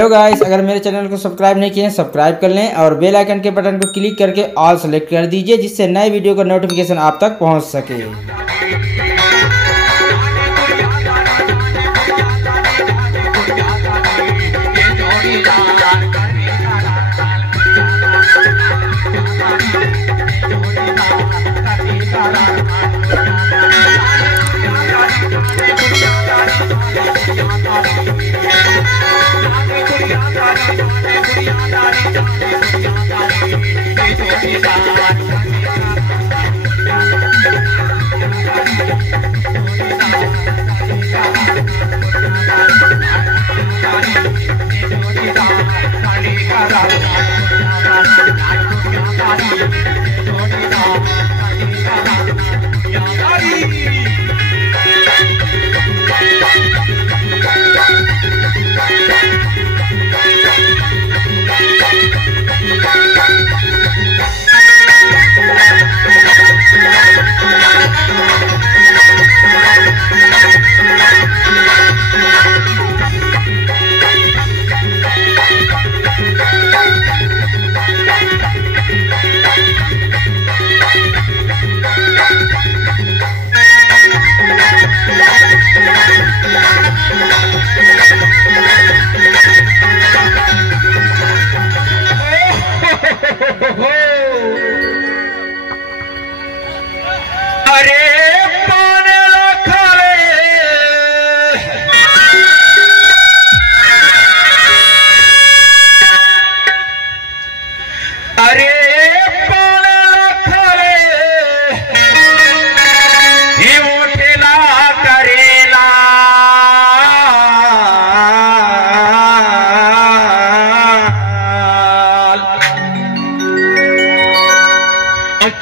Hello guys, अगर मेरे channel को सब्सक्राइब नहीं किए हैं सब्सक्राइब कर लें और बेल आइकन के बटन को क्लिक करके ऑल सेलेक्ट कर दीजिए, जिससे नए वीडियो का नोटिफिकेशन आप तक पहुंच सके।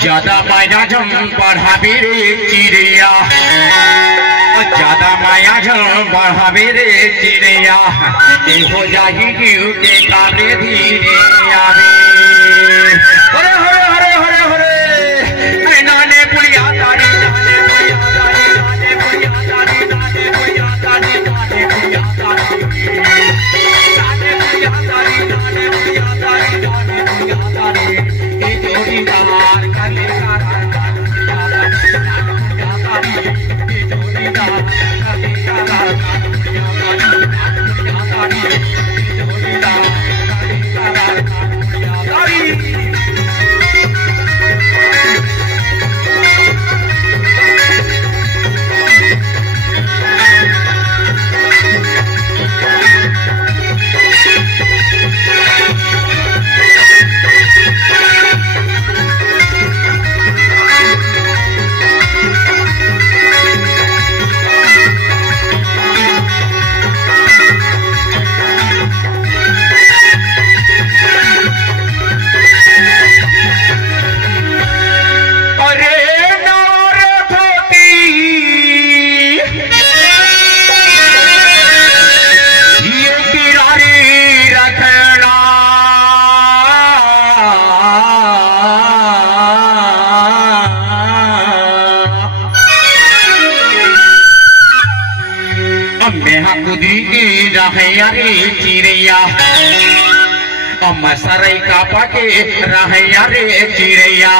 ज्यादा माया जम बढ़ावे रे चिड़िया, ज्यादा माया जम बढ़ावे रे चिड़िया, हो जाही के काले धीरे आवे। हरे हरे हरे हरे हरे नाने पुलिया तारी, नाने पुलिया तारी, नाने पुलिया तारी, नाने पुलिया तारी, नाने पुलिया तारी, नाने पुलिया तारी, नाने पुलिया तारी, नाने पुलिया तारी, ये जोड़ी तार काले कारा कारा तारी, ये जोड़ी तार काले कारा तारी, ये जोड़ी तार काले कारा तारी। अरे चिड़िया मसरई का पटे रहे रे चिड़िया,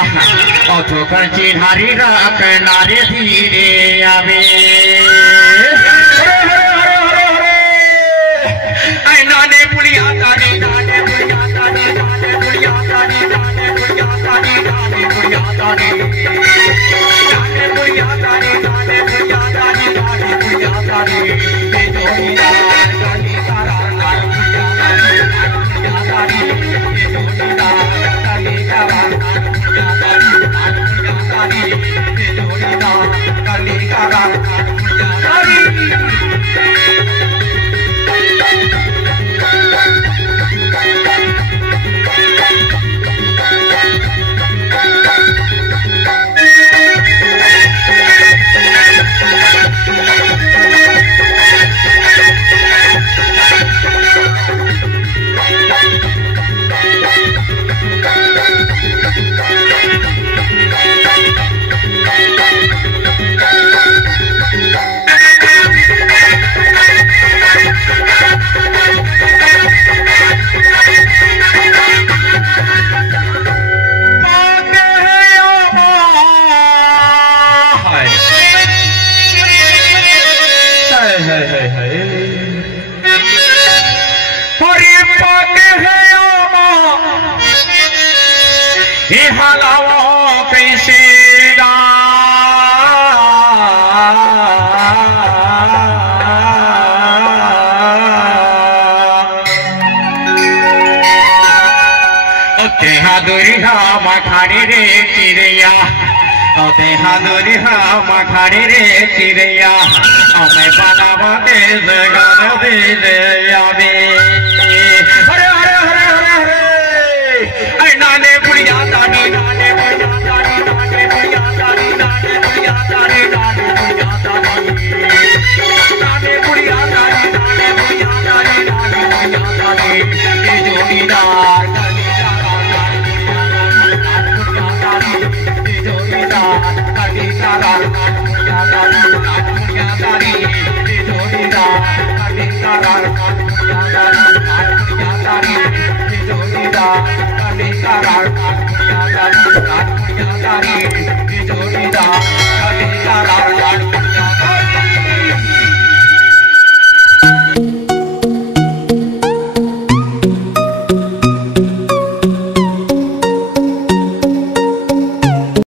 धोकर चिन्हारी रख नारे धीरे आवे। नाने पुलिया तारी, नाने पुलिया तारी, नाने पुलिया तारी, नाने पुलिया तारी, नाने पुलिया तारी, नाने पुलिया तारी, नाने पुलिया तारी, नाने पुलिया तारी, के है आमा ये हलाओ कैसे दा माखाड़ी रे चिड़िया देहादुरी माखाड़ी रे चिड़िया मैं बनावा दे गान दे आवे हरे हरे हरे हरे हरे नाने बुढ़िया दानी नाने बुढ़िया दानी नाने बुढ़िया दानी नाने बुढ़िया दानी नाने बुढ़िया दानी नाने बुढ़िया दानी नाने बुढ़िया दानी नाने बुढ़िया दानी ये जोड़ीदार जोड़ीदार